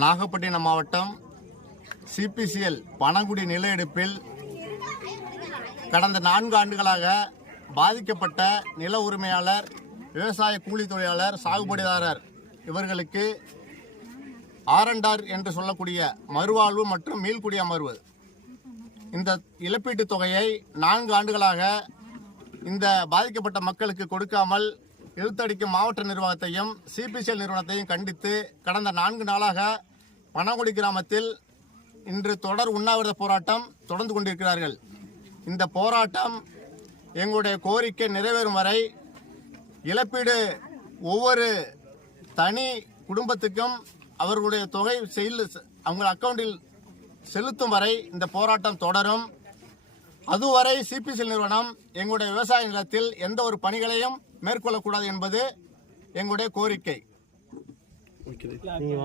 நாகப்பட்டினம் மாவட்டம் சிபிசிஎல் பனங்குடி நில எடுப்பில் கடந்த 4 ஆண்டுகளாக பாதிக்கப்பட்ட நில உரிமையாளர், விவசாய கூலி தொழிலாளர், சாகுபடிதாரர் இவர்களுக்கு R&R என்று சொல்லக்கூடிய மறுவாழ்வு மற்றும் மீள்குடியமர்வு இந்த இழப்பீட்டுத் தொகையை 4 ஆண்டுகளாக இந்த பாதிக்கப்பட்ட மக்களுக்கு கொடுக்காமல் இழுத்தடிக்கும் மாவட்ட நிர்வாகத்தையும் சிபிசிஎல் நிறுவனத்தையும் கண்டித்து கடந்த 4 நாளாக பனங்குடி கிராமத்தில் இன்று தொடர் உண்ணாவிரத போராட்டம் தொடர்ந்து கொண்டிருக்கிறார்கள். இந்த போராட்டம் எங்களுடைய கோரிக்கை நிறைவேறும் வரை, இழப்பீடு ஒவ்வொரு தனி குடும்பத்துக்கும் அவர்களுடைய தொகை அவங்க அக்கௌண்டில் செலுத்தும் வரை இந்த போராட்டம் தொடரும். அதுவரை சிபிசிஎல் நிறுவனம் எங்களுடைய விவசாய நிலத்தில் எந்த ஒரு பணிகளையும் மேற்கொள்ளக்கூடாது என்பது எங்களுடைய கோரிக்கை.